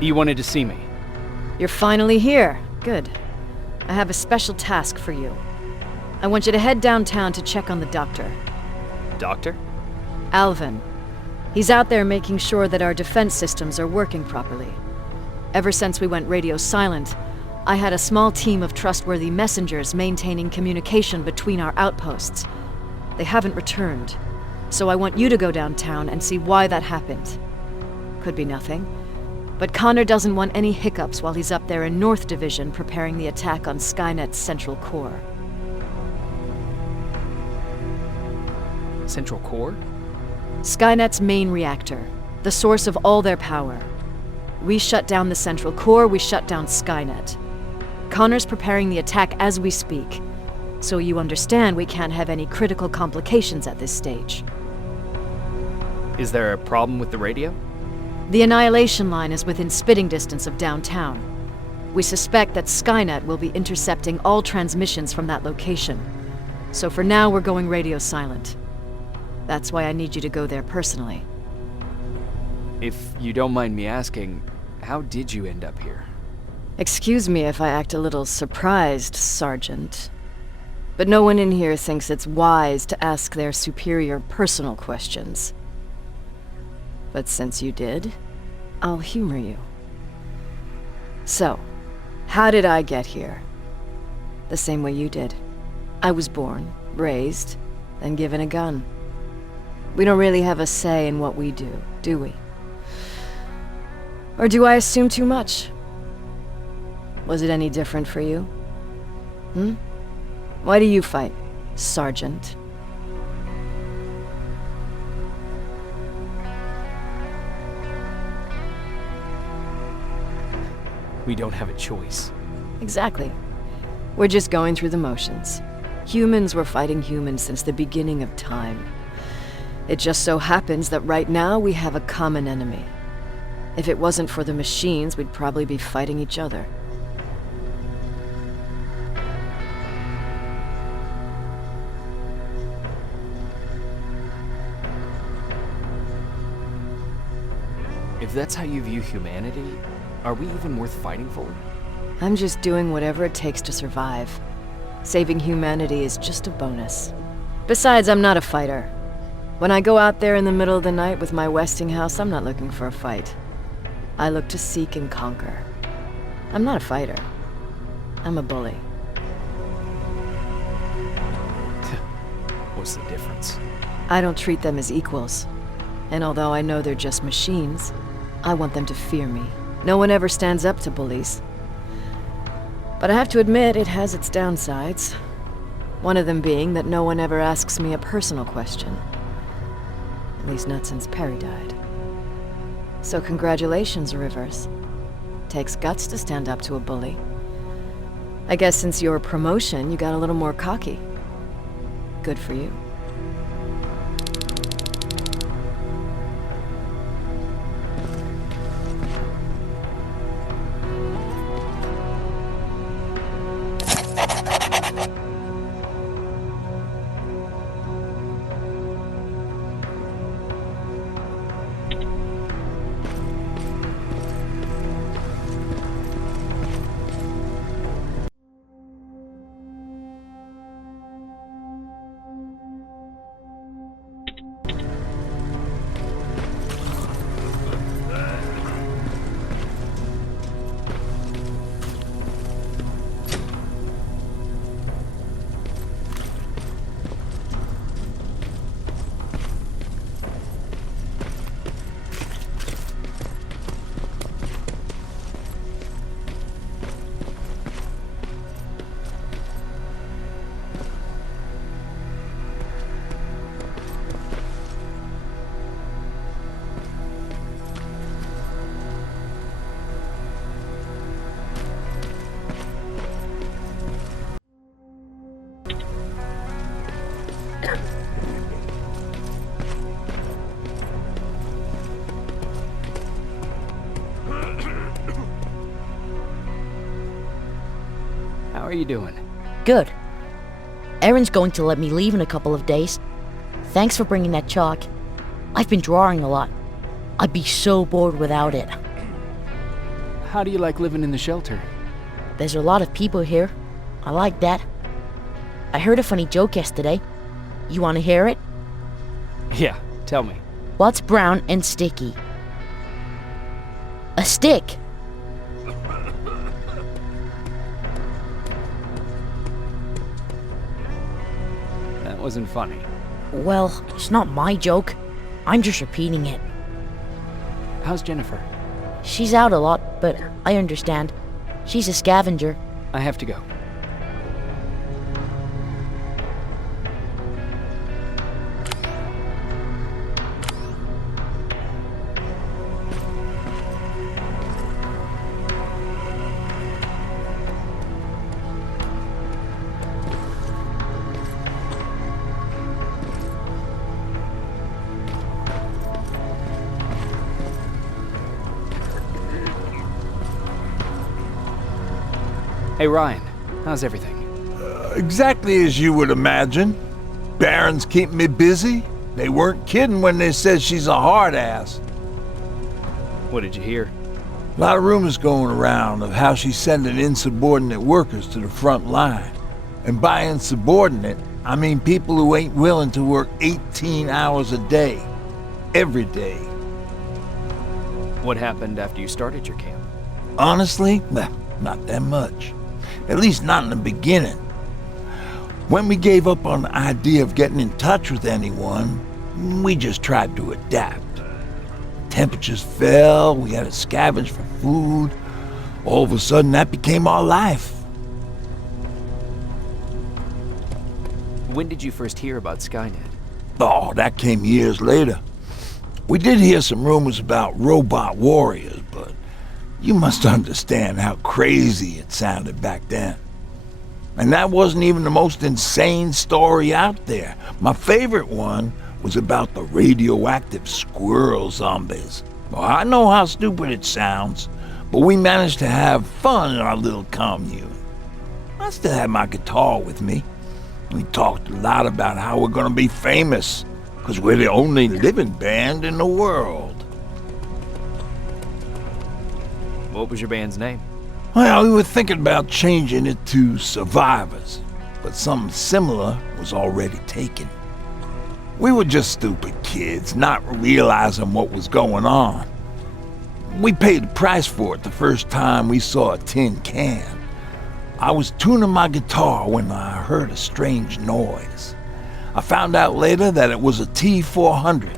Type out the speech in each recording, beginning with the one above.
You wanted to see me? You're finally here. Good. I have a special task for you. I want you to head downtown to check on the doctor. Doctor? Alvin. He's out there making sure that our defense systems are working properly. Ever since we went radio silent, I had a small team of trustworthy messengers maintaining communication between our outposts. They haven't returned, so I want you to go downtown and see why that happened. Could be nothing, but Connor doesn't want any hiccups while he's up there in North Division preparing the attack on Skynet's central core. Central core? Skynet's main reactor, the source of all their power. We shut down the central core, we shut down Skynet. Connor's preparing the attack as we speak, so you understand we can't have any critical complications at this stage. Is there a problem with the radio? The annihilation line is within spitting distance of downtown. We suspect that Skynet will be intercepting all transmissions from that location. So for now, we're going radio silent. That's why I need you to go there personally. If you don't mind me asking, how did you end up here? Excuse me if I act a little surprised, Sergeant. But no one in here thinks it's wise to ask their superior personal questions. But since you did, I'll humor you. So, how did I get here? The same way you did. I was born, raised, then given a gun. We don't really have a say in what we do we? Or do I assume too much? Was it any different for you? Why do you fight, Sergeant? We don't have a choice. Exactly. We're just going through the motions. Humans were fighting humans since the beginning of time. It just so happens that right now we have a common enemy. If it wasn't for the machines, we'd probably be fighting each other. If that's how you view humanity, are we even worth fighting for? I'm just doing whatever it takes to survive. Saving humanity is just a bonus. Besides, I'm not a fighter. When I go out there in the middle of the night with my Westinghouse, I'm not looking for a fight. I look to seek and conquer. I'm not a fighter. I'm a bully. What's the difference? I don't treat them as equals. And although I know they're just machines, I want them to fear me. No one ever stands up to bullies. But I have to admit, it has its downsides. One of them being that no one ever asks me a personal question. At least not since Perry died. So congratulations, Rivers. Takes guts to stand up to a bully. I guess since your promotion, you got a little more cocky. Good for you. How are you doing? Good. Erin's going to let me leave in a couple of days. Thanks for bringing that chalk. I've been drawing a lot. I'd be so bored without it. How do you like living in the shelter? There's a lot of people here. I like that. I heard a funny joke yesterday. You want to hear it? Yeah, tell me. What's brown and sticky? A stick. That wasn't funny. Well, it's not my joke. I'm just repeating it. How's Jennifer? She's out a lot, but I understand. She's a scavenger. I have to go. Hey Ryan, how's everything? Exactly as you would imagine. Barons keep me busy. They weren't kidding when they said she's a hard ass. What did you hear? A lot of rumors going around of how she's sending insubordinate workers to the front line. And by insubordinate, I mean people who ain't willing to work 18 hours a day. Every day. What happened after you started your camp? Honestly, well, not that much. At least not in the beginning. When we gave up on the idea of getting in touch with anyone, we just tried to adapt. Temperatures fell, we had to scavenge for food. All of a sudden, that became our life. When did you first hear about Skynet? Oh, that came years later. We did hear some rumors about robot warriors, but you must understand how crazy it sounded back then. And that wasn't even the most insane story out there. My favorite one was about the radioactive squirrel zombies. Well, I know how stupid it sounds, but we managed to have fun in our little commune. I still had my guitar with me. We talked a lot about how we're gonna be famous, because we're the only living band in the world. What was your band's name? Well, we were thinking about changing it to Survivors, but something similar was already taken. We were just stupid kids, not realizing what was going on. We paid the price for it the first time we saw a tin can. I was tuning my guitar when I heard a strange noise. I found out later that it was a T-400.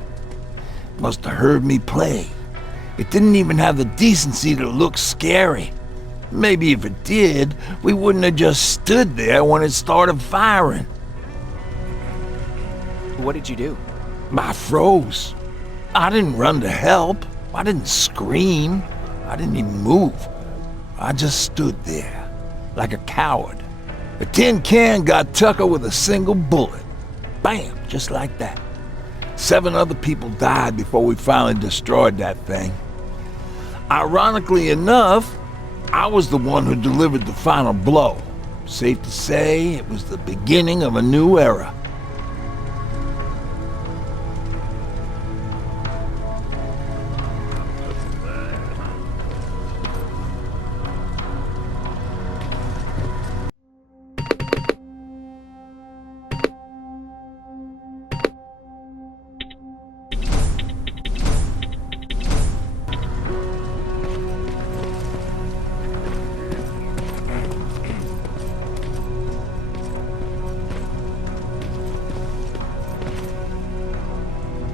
Must have heard me play. It didn't even have the decency to look scary. Maybe if it did, we wouldn't have just stood there when it started firing. What did you do? I froze. I didn't run to help. I didn't scream. I didn't even move. I just stood there, like a coward. The tin can got Tucker with a single bullet. Bam, just like that. 7 other people died before we finally destroyed that thing. Ironically enough, I was the one who delivered the final blow. Safe to say, it was the beginning of a new era.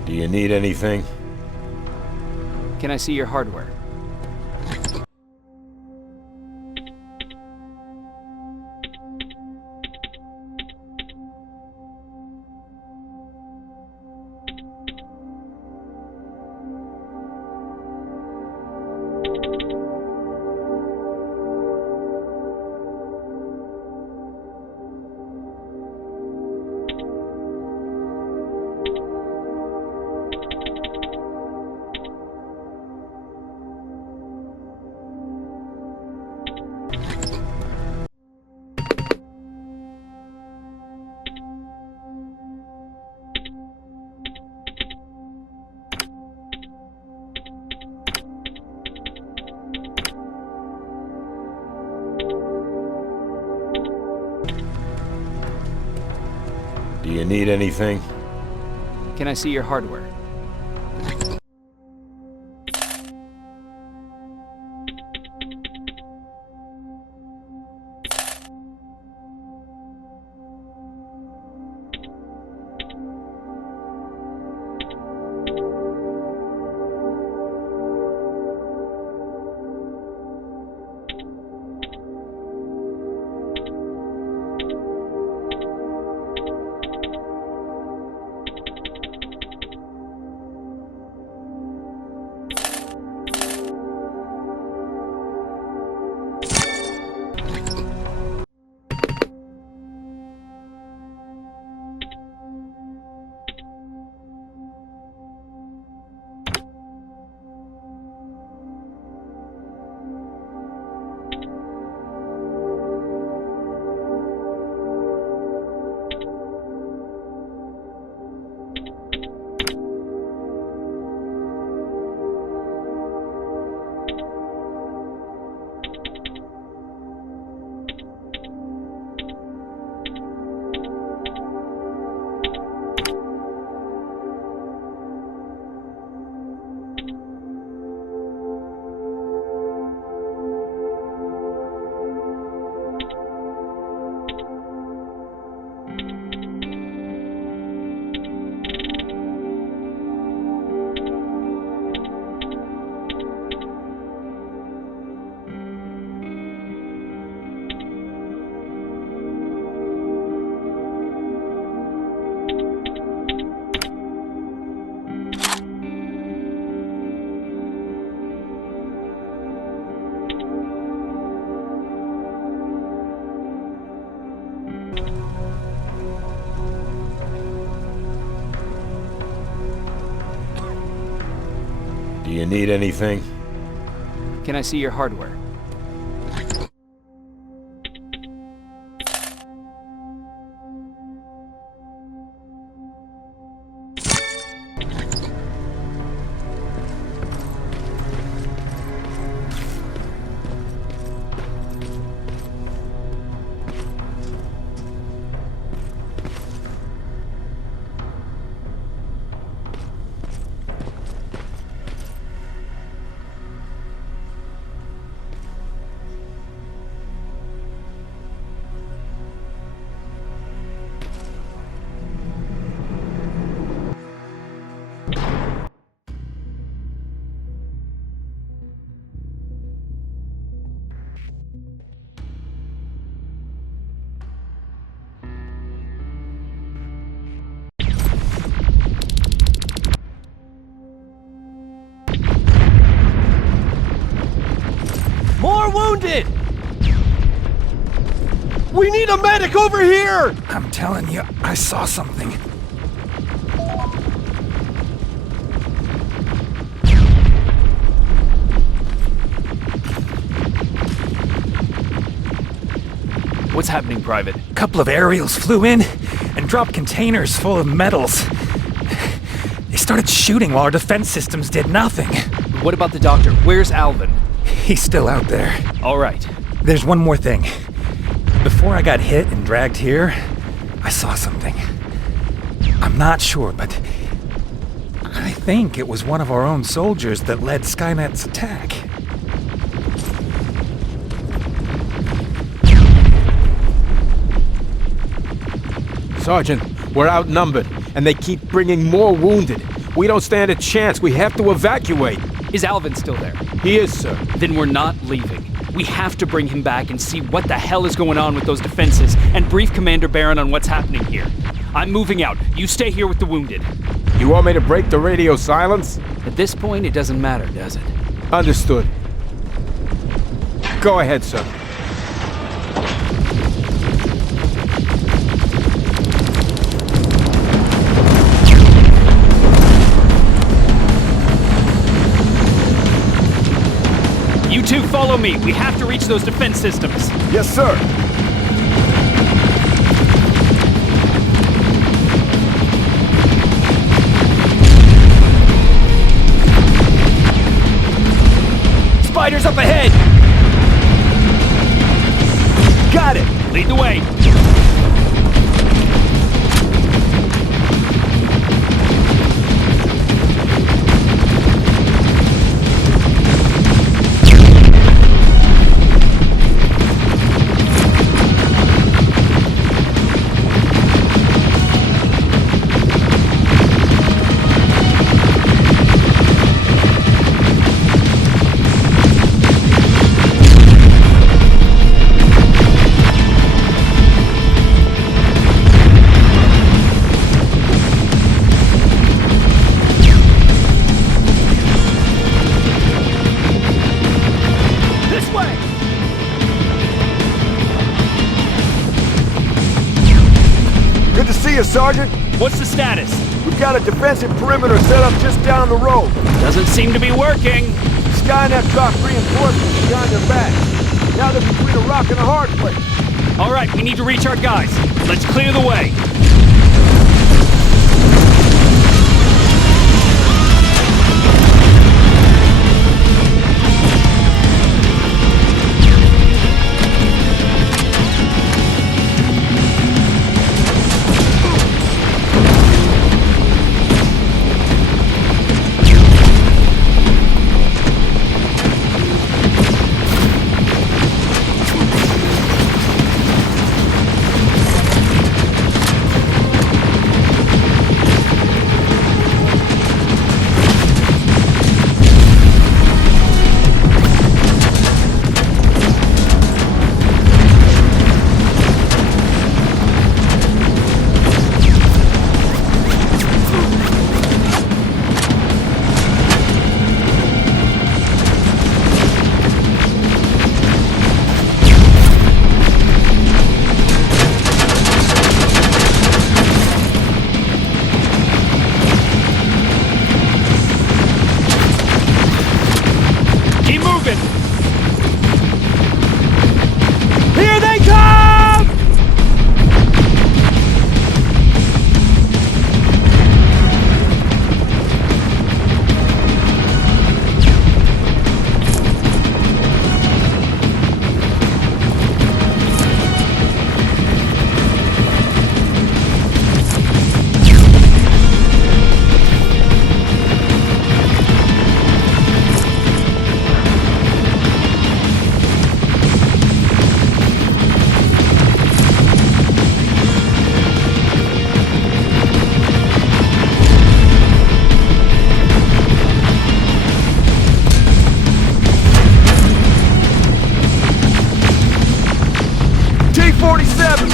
Do you need anything? Can I see your hardware? Do you need anything? Can I see your hardware? Do you need anything? Can I see your hardware? More wounded! We need a medic over here! I'm telling you, I saw something. What's happening, Private? A couple of aerials flew in and dropped containers full of metals. They started shooting while our defense systems did nothing. What about the doctor? Where's Alvin? He's still out there. All right. There's one more thing. Before I got hit and dragged here, I saw something. I'm not sure, but I think it was one of our own soldiers that led Skynet's attack. Sergeant, we're outnumbered, and they keep bringing more wounded. We don't stand a chance. We have to evacuate. Is Alvin still there? He is, sir. Then we're not leaving. We have to bring him back and see what the hell is going on with those defenses and brief Commander Barron on what's happening here. I'm moving out. You stay here with the wounded. You want me to break the radio silence? At this point, it doesn't matter, does it? Understood. Go ahead, sir. You two follow me. We have to reach those defense systems. Yes, sir. Spiders up ahead! Got it! Lead the way! Sergeant. What's the status? We've got a defensive perimeter set up just down the road. Doesn't seem to be working. Skynet dropped reinforcements behind their backs. Now they're between a rock and a hard place. All right, we need to reach our guys. Let's clear the way.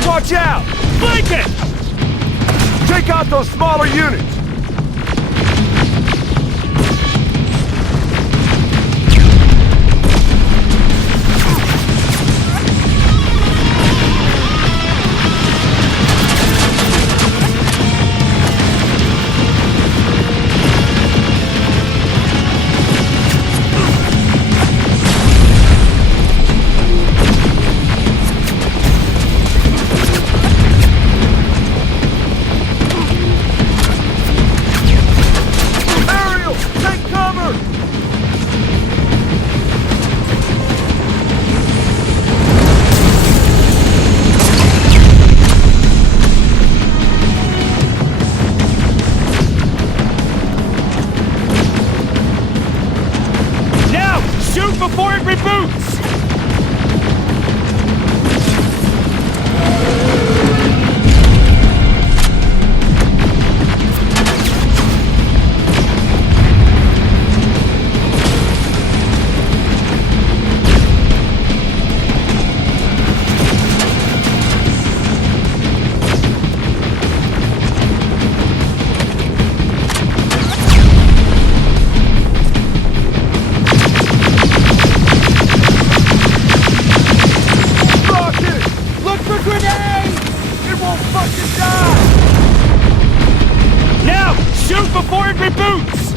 Watch out! Flank it! Take out those smaller units! Before it reboots! Before it reboots!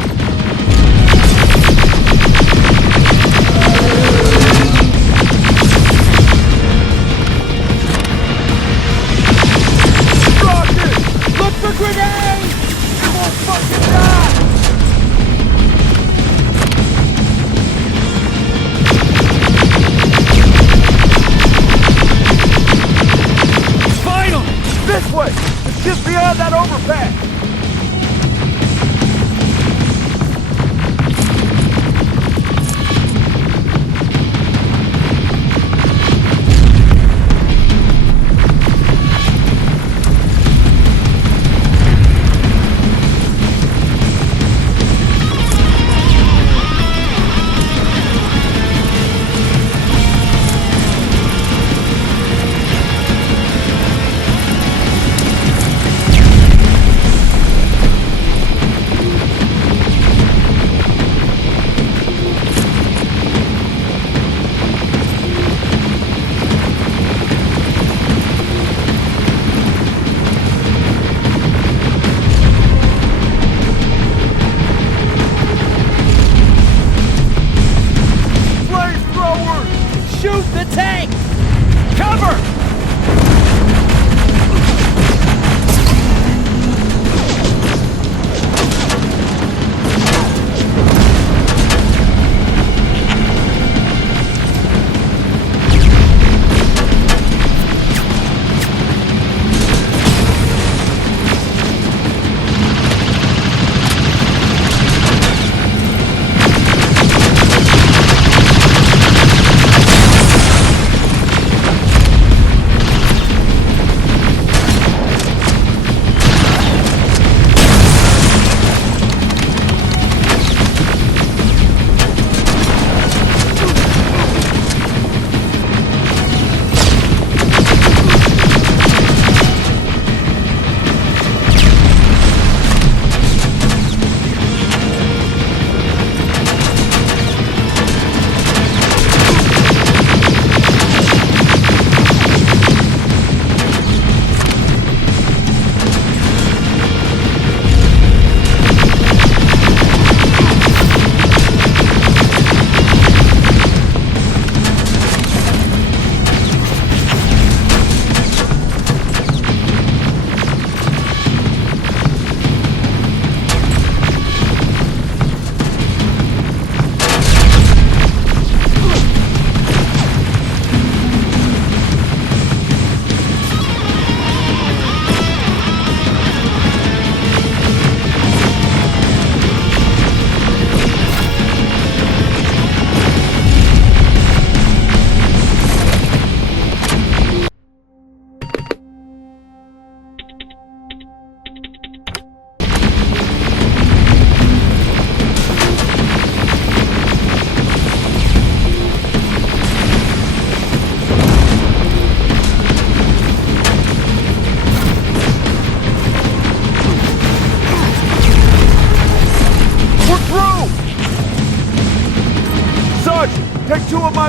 Rocket! Look for grenades! It won't fucking die! Finally! This way! It's just beyond that overpass!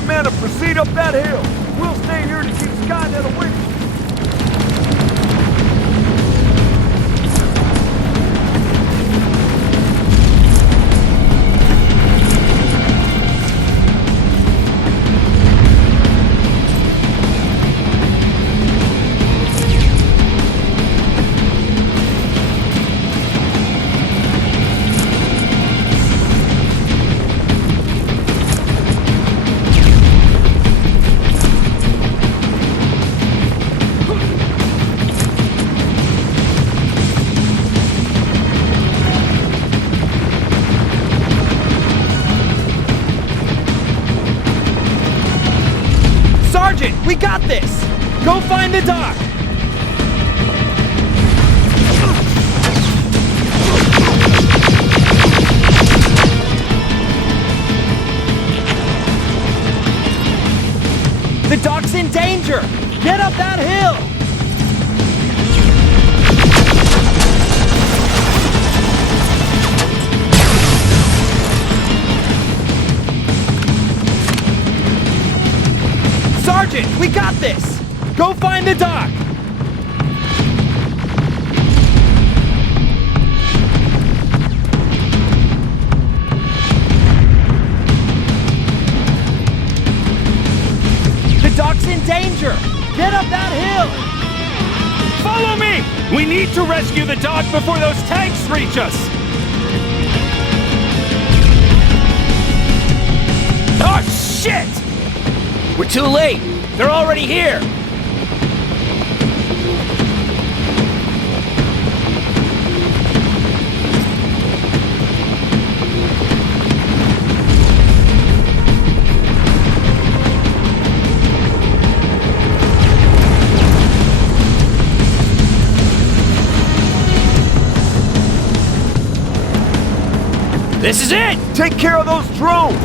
men to proceed up that hill. We'll stay here to keep Skynet away. Sergeant, we got this! Go find the doc! The doc's in danger! Get up that hill! Sergeant, we got this! Go find the doc! The doc's in danger! Get up that hill! Follow me! We need to rescue the doc before those tanks reach us! Oh, shit! We're too late! They're already here! This is it! Take care of those drones!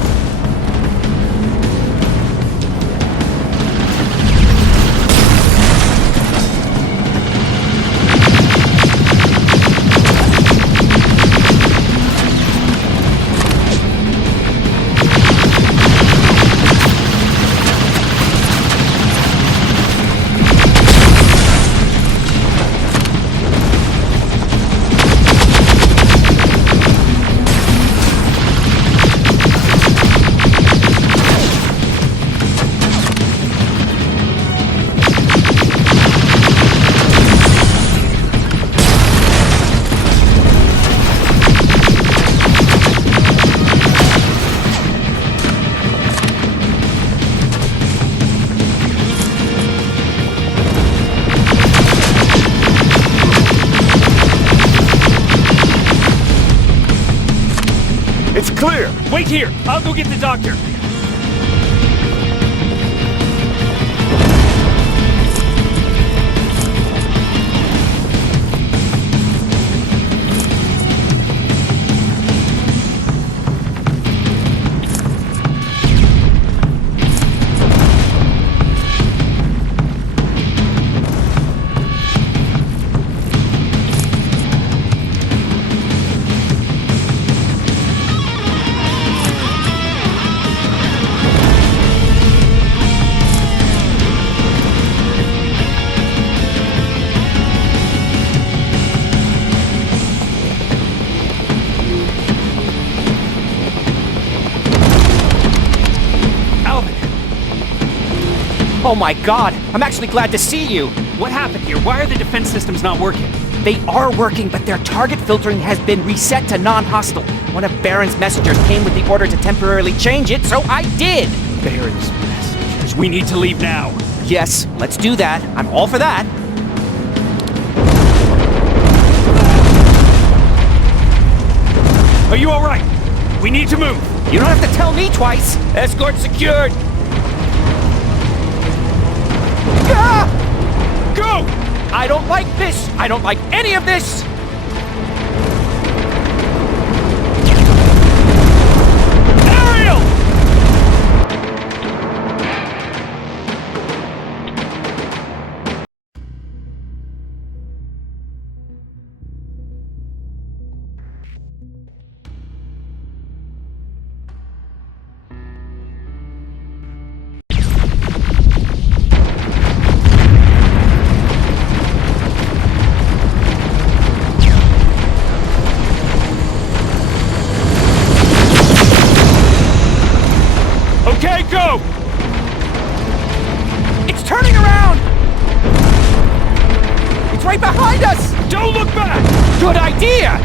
It's clear! Wait here! I'll go get the doctor! Oh my god, I'm actually glad to see you! What happened here? Why are the defense systems not working? They are working, but their target filtering has been reset to non-hostile. One of Baron's messengers came with the order to temporarily change it, so I did! Baron's messengers. We need to leave now. Yes, let's do that. I'm all for that. Are you alright? We need to move. You don't have to tell me twice. Escort secured. Ah! Go! I don't like this. I don't like any of this. Ariel! behind us! Don't look back! Good idea!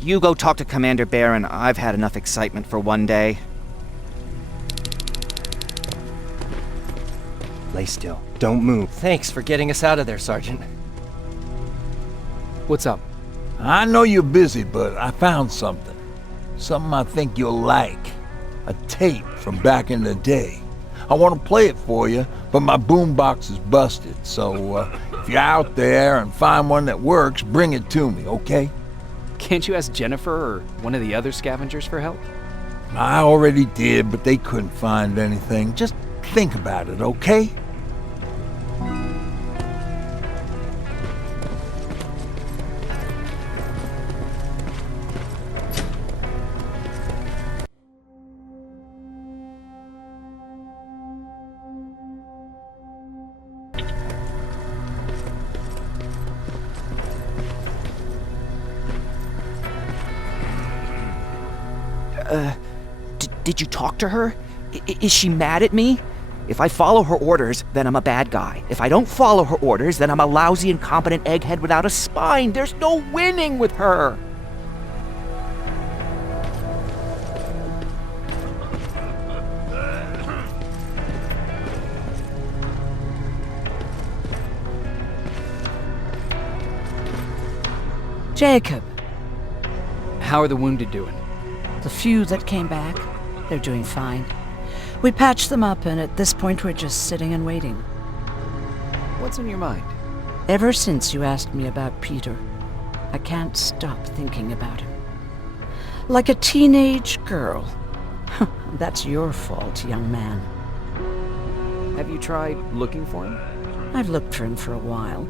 You go talk to Commander Baron. I've had enough excitement for one day. Lay still. Don't move. Thanks for getting us out of there, Sergeant. What's up? I know you're busy, but I found something. Something I think you'll like. A tape from back in the day. I want to play it for you, but my boombox is busted, so if you're out there and find one that works, bring it to me, okay? Can't you ask Jennifer or one of the other scavengers for help? I already did, but they couldn't find anything. Just think about it, okay? Did you talk to her? Is she mad at me? If I follow her orders, then I'm a bad guy. If I don't follow her orders, then I'm a lousy, incompetent egghead without a spine. There's no winning with her. Jacob. How are the wounded doing? The few that came back, they're doing fine. We patched them up, and at this point we're just sitting and waiting. What's on your mind? Ever since you asked me about Peter, I can't stop thinking about him. Like a teenage girl. That's your fault, young man. Have you tried looking for him? I've looked for him for a while.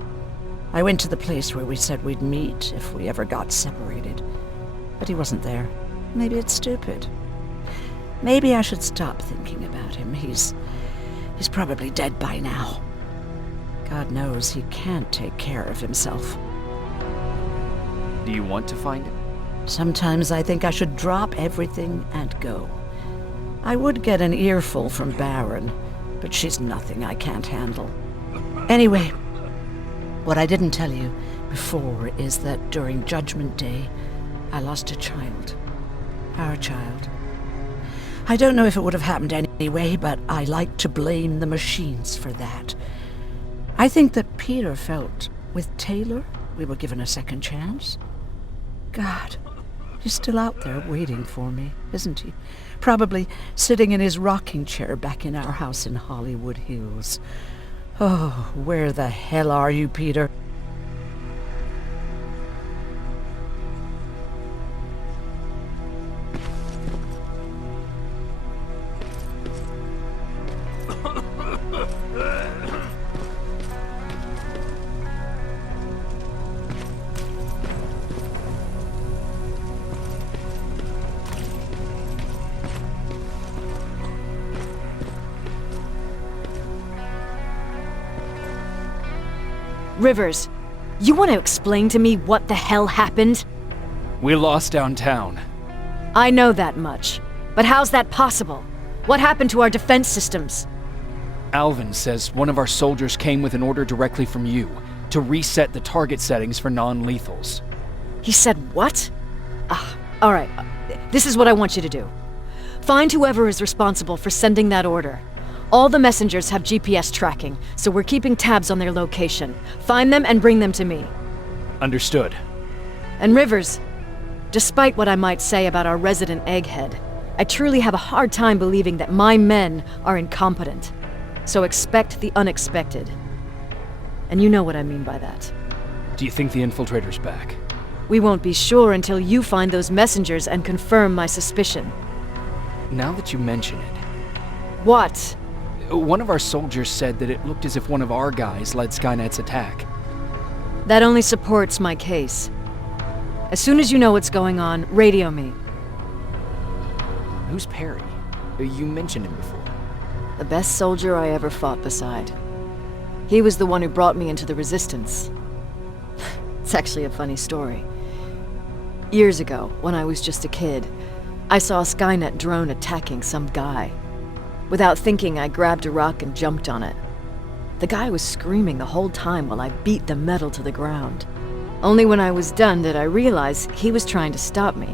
I went to the place where we said we'd meet if we ever got separated. But he wasn't there. Maybe it's stupid. Maybe I should stop thinking about him. He's probably dead by now. God knows he can't take care of himself. Do you want to find him? Sometimes I think I should drop everything and go. I would get an earful from Baron, but she's nothing I can't handle. Anyway, what I didn't tell you before is that during Judgment Day, I lost a child. Our child. I don't know if it would have happened anyway, but I like to blame the machines for that. I think that Peter felt with Taylor we were given a second chance. God, he's still out there waiting for me, isn't he? Probably sitting in his rocking chair back in our house in Hollywood Hills. Oh, where the hell are you, Peter? Rivers, you want to explain to me what the hell happened? We lost downtown. I know that much. But how's that possible? What happened to our defense systems? Alvin says one of our soldiers came with an order directly from you to reset the target settings for non-lethals. He said what? Alright. This is what I want you to do. Find whoever is responsible for sending that order. All the messengers have GPS tracking, so we're keeping tabs on their location. Find them and bring them to me. Understood. And Rivers, despite what I might say about our resident egghead, I truly have a hard time believing that my men are incompetent. So expect the unexpected. And you know what I mean by that. Do you think the infiltrator's back? We won't be sure until you find those messengers and confirm my suspicion. Now that you mention it, What? one of our soldiers said that it looked as if one of our guys led Skynet's attack. That only supports my case. As soon as you know what's going on, radio me. Who's Perry? You mentioned him before. The best soldier I ever fought beside. He was the one who brought me into the Resistance. It's actually a funny story. Years ago, when I was just a kid, I saw a Skynet drone attacking some guy. Without thinking, I grabbed a rock and jumped on it. The guy was screaming the whole time while I beat the metal to the ground. Only when I was done did I realize he was trying to stop me.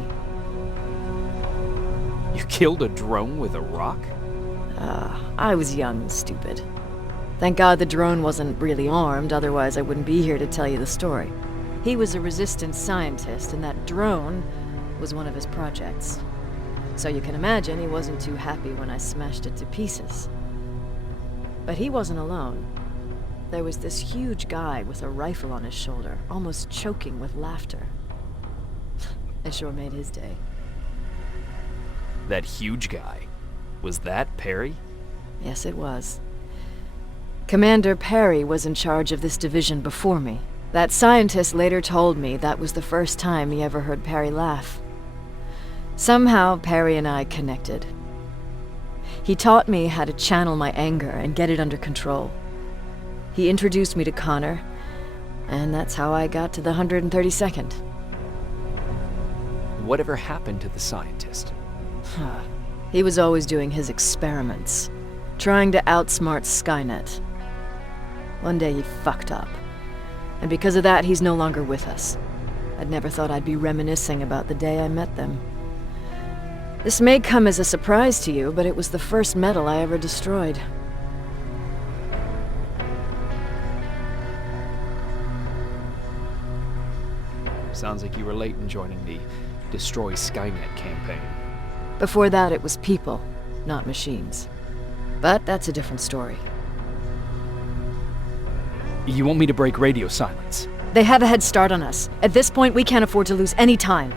You killed a drone with a rock? I was young and stupid. Thank God the drone wasn't really armed, otherwise I wouldn't be here to tell you the story. He was a Resistance scientist, and that drone was one of his projects. So you can imagine he wasn't too happy when I smashed it to pieces. But he wasn't alone. There was this huge guy with a rifle on his shoulder, almost choking with laughter. It sure made his day. That huge guy. Was that Perry? Yes, it was. Commander Perry was in charge of this division before me. That scientist later told me that was the first time he ever heard Perry laugh. Somehow, Perry and I connected. He taught me how to channel my anger and get it under control. He introduced me to Connor, and that's how I got to the 132nd. Whatever happened to the scientist? He was always doing his experiments, trying to outsmart Skynet. One day he fucked up, and because of that he's no longer with us. I'd never thought I'd be reminiscing about the day I met them. This may come as a surprise to you, but it was the first metal I ever destroyed. Sounds like you were late in joining the Destroy Skynet campaign. Before that, it was people, not machines. But that's a different story. You want me to break radio silence? They have a head start on us. At this point, we can't afford to lose any time.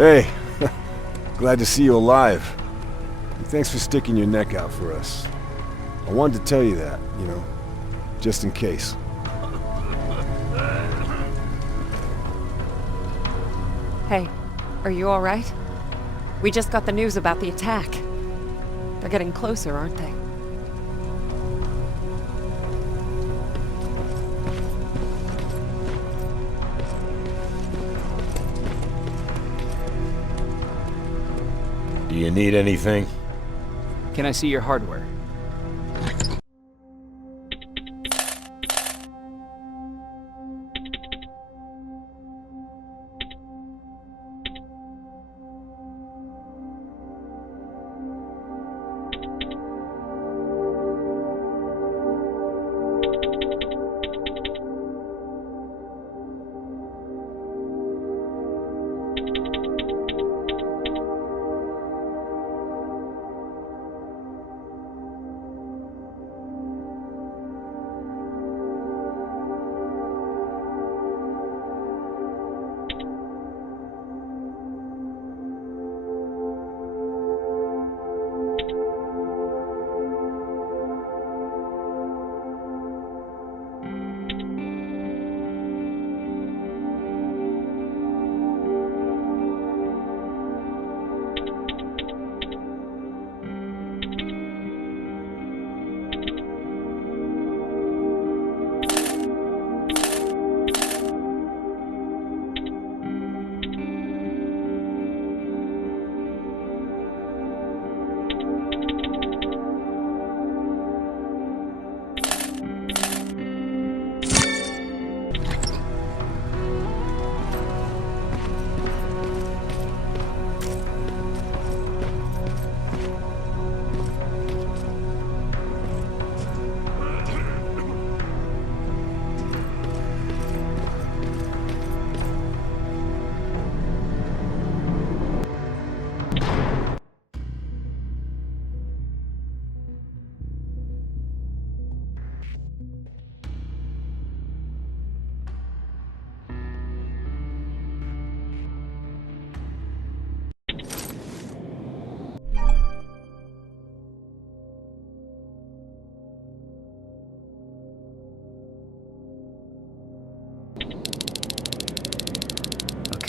Hey, glad to see you alive. And thanks for sticking your neck out for us. I wanted to tell you that, you know, just in case. Hey, are you all right? We just got the news about the attack. They're getting closer, aren't they? Do you need anything? Can I see your hardware?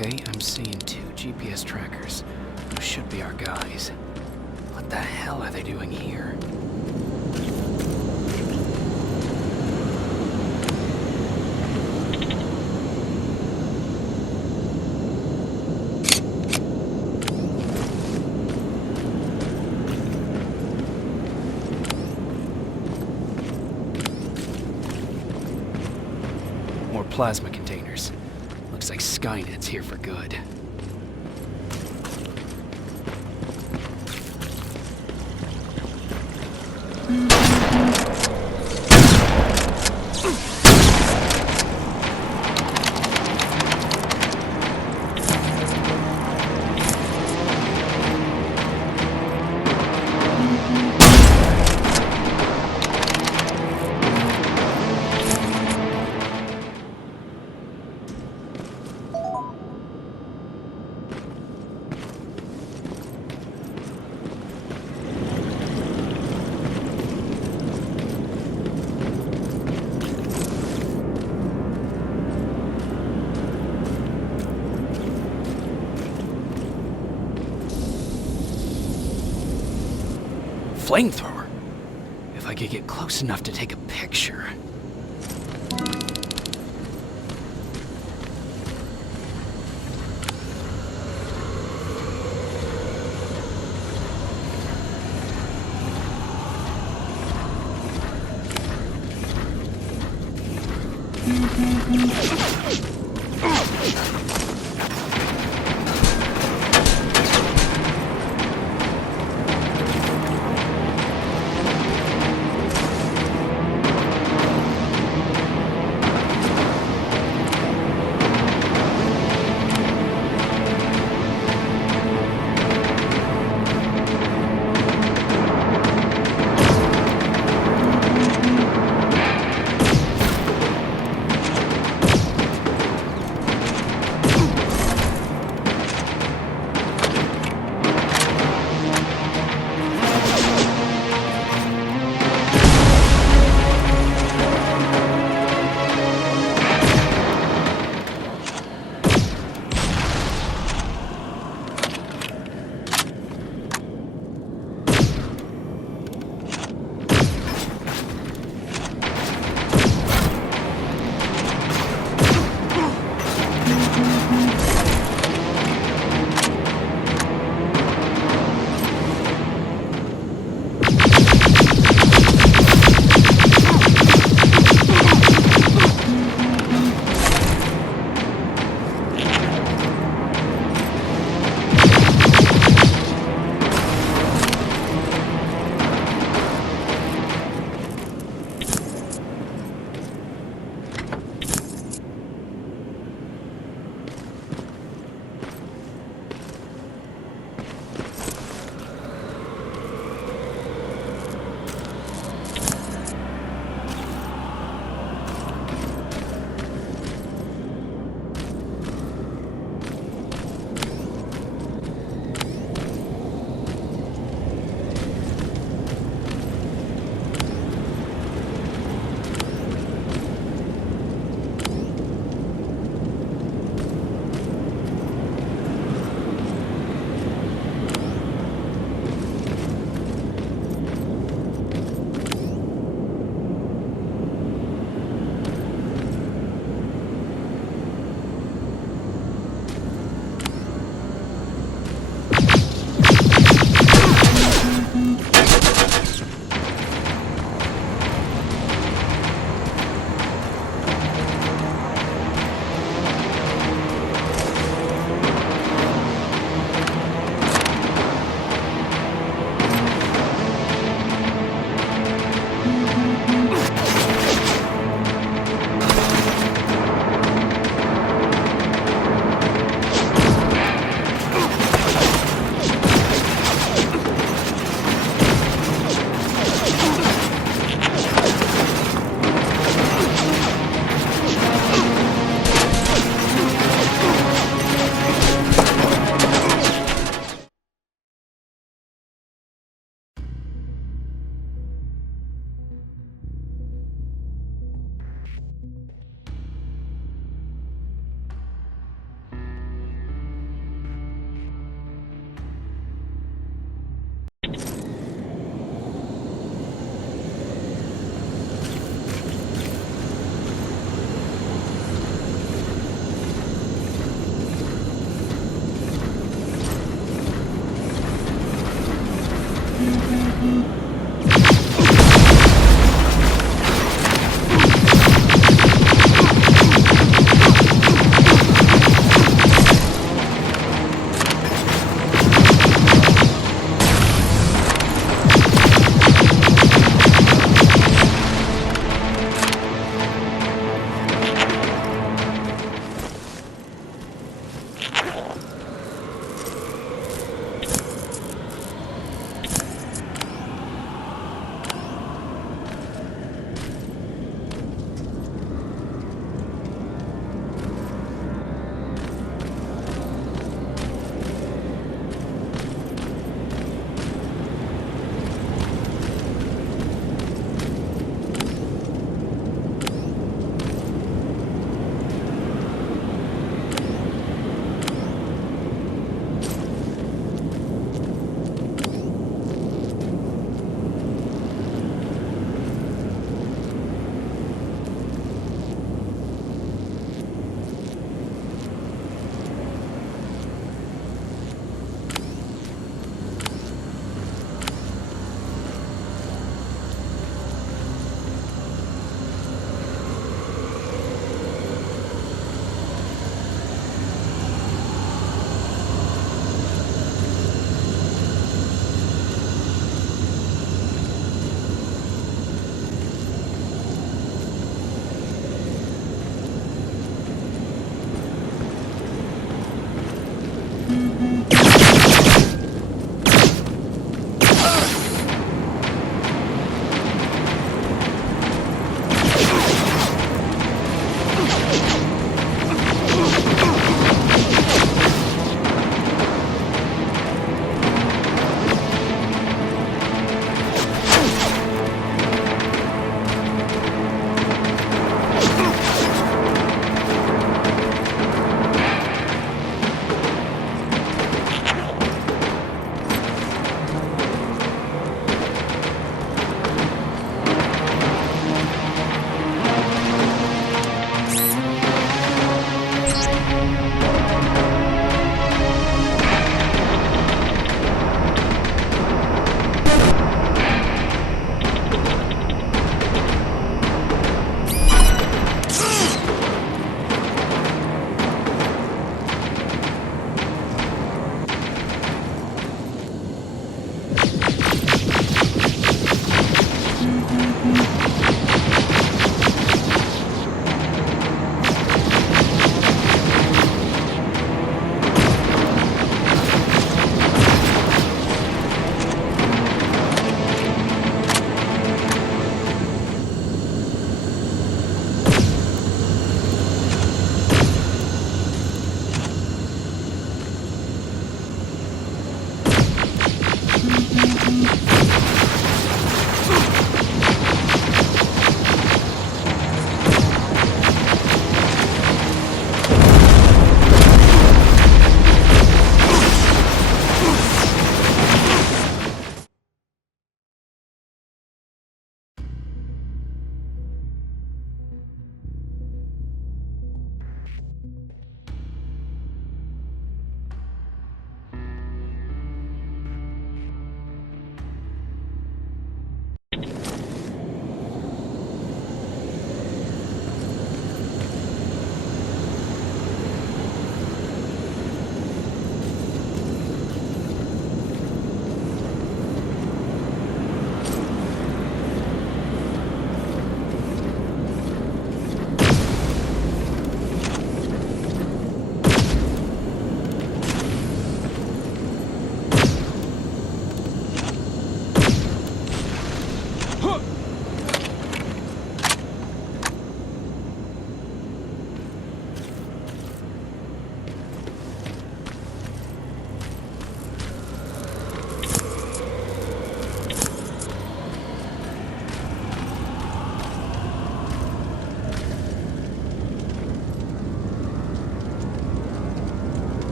Okay, I'm seeing 2 GPS trackers. Those should be our guys. What the hell are they doing here? More plasma containers. Looks like Skynet's here for good. Flamethrower? If I could get close enough to take a picture.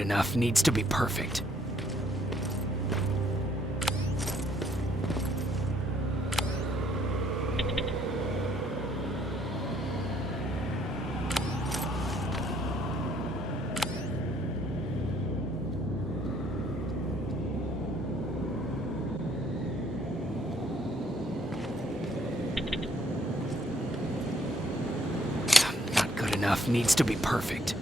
good enough needs to be perfect. Not good enough needs to be perfect.